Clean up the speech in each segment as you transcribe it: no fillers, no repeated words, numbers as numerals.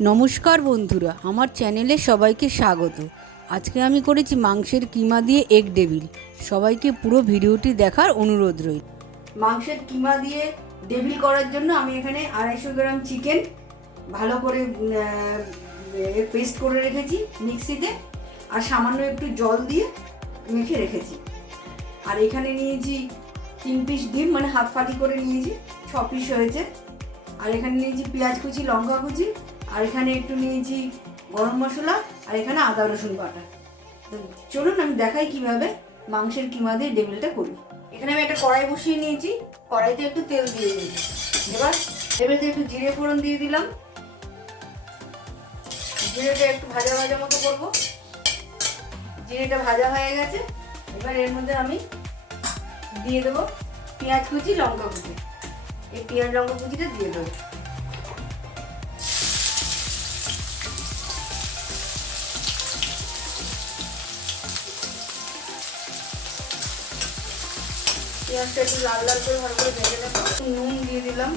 নমস্কার বন্ধুরা, আমার চ্যানেলে সবাইকে স্বাগত। আজকে আমি করেছি মাংসের কিমা দিয়ে এগ ডেভিল। সবাইকে পুরো ভিডিওটি দেখার অনুরোধ রইল। মাংসের কিমা দিয়ে ডেভিল করার জন্য আমি এখানে 250 গ্রাম চিকেন ভালো করে পেস্ট করে রেখেছি মিক্সিতে, আর সামান্য একটু জল দিয়ে মেখে রেখেছি। আর এখানে নিয়েছি 3 পিস ডিম, মানে হাফ ফালি করে নিয়েছি, 6 পিস হয়েছে। আর এখানে নিয়েছি পেঁয়াজ কুচি, লঙ্কা কুচি, আর এখানে একটু নিয়েছি গরম মশলা, আর এখানে আদা রসুন বাটা। তো চলুন আমি দেখাই কিভাবে মাংসের কিমা দিয়ে ডেভিলটা করি। এখানে আমি একটা কড়াই বসিয়ে নিয়েছি, কড়াইতে একটু তেল দিয়ে দিয়েছি। এবার এবারে একটু জিরে ফোড়ন দিয়ে দিলাম। জিরেটা একটু ভাজা ভাজা মতো করবো। জিরেটা ভাজা হয়ে গেছে, এবার এর মধ্যে আমি দিয়ে দেবো পেঁয়াজ কুচি, লঙ্কা কুচি। এই পেঁয়াজ লঙ্কা কুচিটা দিয়ে দেবো। পেঁয়াজটা একটু লাল লাল করে ভালো করে ভেজে নেবো। নুন দিয়ে দিলাম।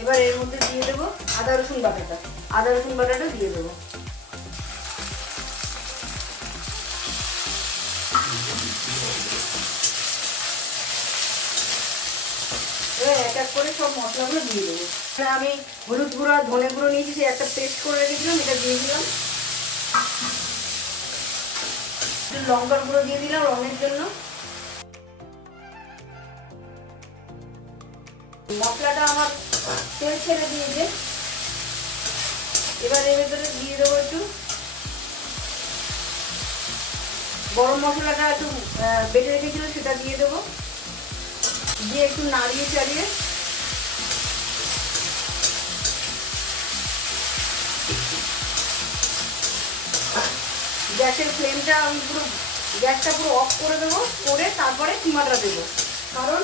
এবার এর মধ্যে দিয়ে দেবো আদা রসুন বাটাটা। আদা রসুন বাটাটা দিয়ে দেবো। এবার এক এক করে সব মশলাগুলো দিয়ে দেবো। আমি হলুদ গুঁড়ো আর ধনে গুঁড়ো নিয়েছি, সে একটা পেস্ট করে রেখেছিলাম, এটা দিয়ে দিলাম। লঙ্কার গুঁড়ো দিয়ে দিলাম রঙের জন্য। মশলাটা আমার তেল ছেড়ে দিয়েছে। এবার এর ভেতরে দিয়ে দেবো একটু গরম মশলাটা, একটু বেটে রেখেছিল সেটা দিয়ে দেবো। দিয়ে একটু নাড়িয়ে চাড়িয়ে গ্যাসের ফ্লেমটা আমি গ্যাসটা পুরো অফ করে দেবো, করে তারপরে কিমাটা দেবো। কারণ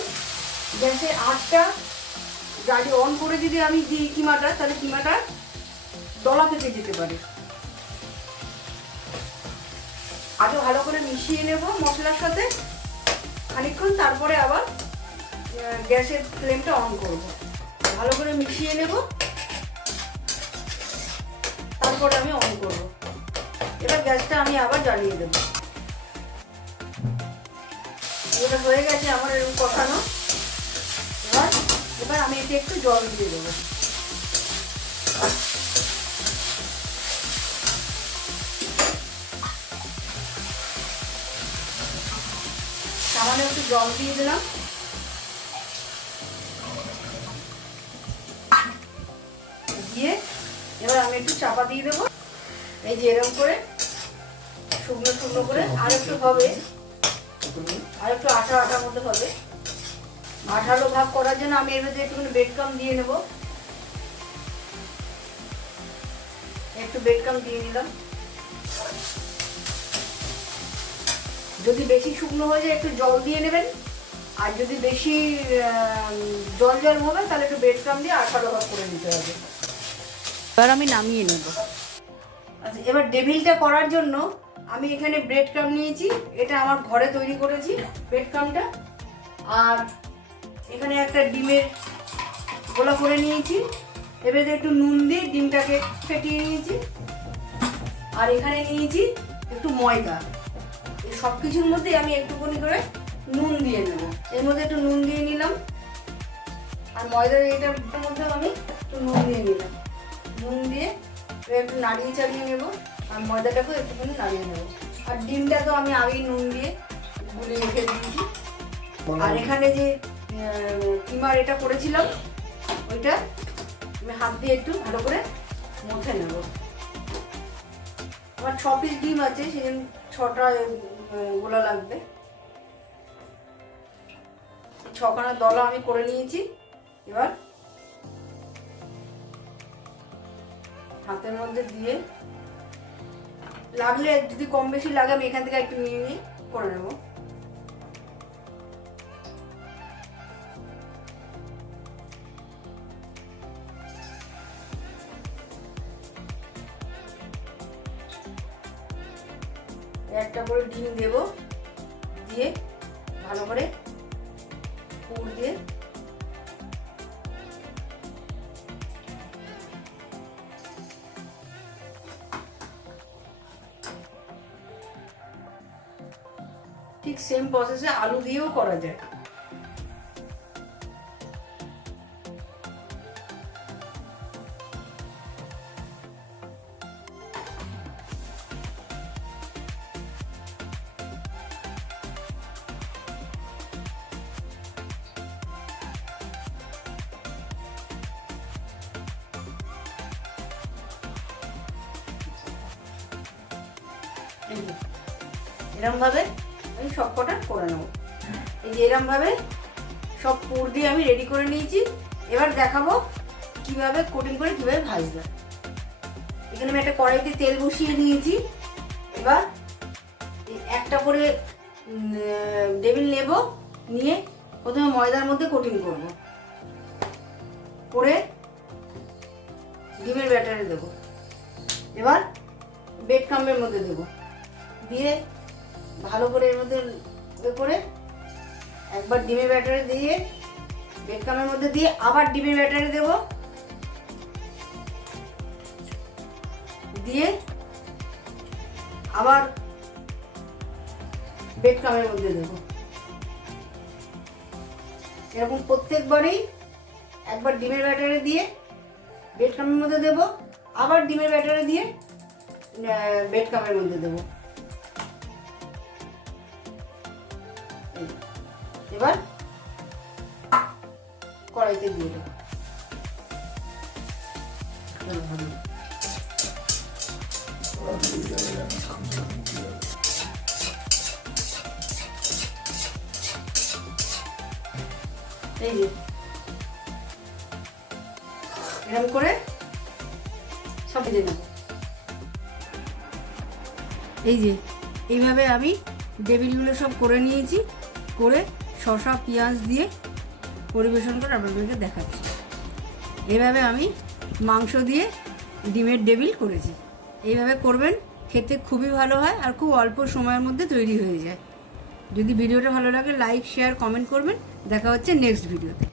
গ্যাসের আঁচটা গাড়ি অন করে যদি আমি দিই কিমাটা, তাহলে কিমাটা দলা পেকে যেতে পারে। আগে ভালো করে মিশিয়ে নেব মশলার সাথে খানিকক্ষণ, তারপরে আবার গ্যাসের ফ্লেমটা অন করব। ভালো করে মিশিয়ে নেব, তারপরে আমি অন করব। এবার গ্যাসটা আমি আবার জ্বালিয়ে দেব। এটা হয়ে গেছে আমার এরকম কষানো। এবার আমি এতে একটু জল দিয়ে দেবো। সামান্য একটু জল দিয়ে দিলাম। দিয়ে এবার আমি একটু চাপা দিয়ে দেবো। এই যে এরকম করে শুকনো শুকনো করে আর একটু হবে, আর একটু আঠা আঠার মতো হবে। আঠালো ভাগ করার জন্য আমি এর মধ্যে একটুখানি ব্রেড ক্রাম্ব দিয়ে নেব। একটু ব্রেড ক্রাম্ব দিয়ে দিলাম। যদি বেশি শুকনো হয়ে যায় একটু জল দিয়ে নেবেন, আর যদি বেশি জল জল হবে তাহলে একটু ব্রেড ক্রাম্ব দিয়ে আঠালো ভাগ করে নিতে হবে। এবার আমি নামিয়ে নেব। আচ্ছা, এবার ডেভিলটা করার জন্য আমি এখানে ব্রেড ক্রাম্ব নিয়েছি। এটা আমার ঘরে তৈরি করেছি ব্রেড ক্রাম্বটা। আর এখানে একটা ডিমের গোলা করে নিয়েছি। এবারে একটু নুন দিয়ে ডিমটাকে ফেটিয়ে নিয়েছি। আর এখানে নিয়েছি একটু ময়দা। এই সব কিছুর মধ্যে আমি একটুখানি করে নুন দিয়ে নেব। এর মধ্যে একটু নুন দিয়ে নিলাম, আর ময়দার এটার মধ্যে আমি একটু নুন দিয়ে নিলাম। নুন দিয়ে একটু নাড়িয়ে চাড়িয়ে নেব, আর ময়দাটাকেও একটুখানি নাড়িয়ে নেব। আর ডিমটাকেও আমি আগেই নুন দিয়ে গুলিয়ে রেখে দিয়েছি। আর এখানে যে কিমার এটা করেছিলাম, ওইটা আমি হাত দিয়ে একটু ভালো করে মুছে নেব। আমার 6 পিস ডিম আছে, সেজন্য 6টা গোলা লাগবে। 6খানা দলা আমি করে নিয়েছি। এবার হাতের মধ্যে দিয়ে লাগলে, যদি কম বেশি লাগে আমি এখান থেকে একটু নিয়ে নিয়ে করে নেব। একটা করে ডিম দেব, দিয়ে ভালো করে পুর দিয়ে ঠিক সেম প্রসেসে আলু দিয়েও করা যায়। এরকম ভাবে আমি সব কটা করে নেবো। এই যে এরকম ভাবে সব পুর দিয়ে আমি রেডি করে নিয়েছি। এবার দেখাবো কিভাবে কোটিং করে কিভাবে ভাজবে। এখানে আমি একটা কড়াইতে তেল বসিয়ে নিয়েছি। এবার একটা করে টেবিল নেব, নিয়ে প্রথমে ময়দার মধ্যে কোটিং করব, করে ডিমের ব্যাটারে দেবো। এবার ব্রেড ক্রাম্বের মধ্যে দেবো, দিয়ে ভালো করে এর মধ্যে করে একবার ডিমের ব্যাটারে দিয়ে ব্রেড ক্রাম্বের মধ্যে দিয়ে আবার ডিমের ব্যাটারে দেবো, দিয়ে আবার ব্রেড ক্রাম্বের মধ্যে দেবো। এরকম প্রত্যেকবারই একবার ডিমের ব্যাটারে দিয়ে ব্রেড ক্রাম্বের মধ্যে দেবো, আবার ডিমের ব্যাটারে দিয়ে ব্রেড ক্রাম্বের মধ্যে দেবো। এবার কড়াইতে দিয়ে দেবো। এই যে এরকম করে সব ভেজে নেব। এই যে এইভাবে আমি টেবিলগুলো সব করে নিয়েছি, করে শসা পেঁয়াজ দিয়ে পরিবেশন করে আপনাদেরকে দেখাচ্ছি। এইভাবে আমি মাংস দিয়ে ডিমের টেবিল করেছি। এইভাবে করবেন, খেতে খুবই ভালো হয় আর খুব অল্প সময়ের মধ্যে তৈরি হয়ে যায়। যদি ভিডিওটা ভালো লাগে লাইক শেয়ার কমেন্ট করবেন। দেখা হচ্ছে নেক্সট ভিডিওতে।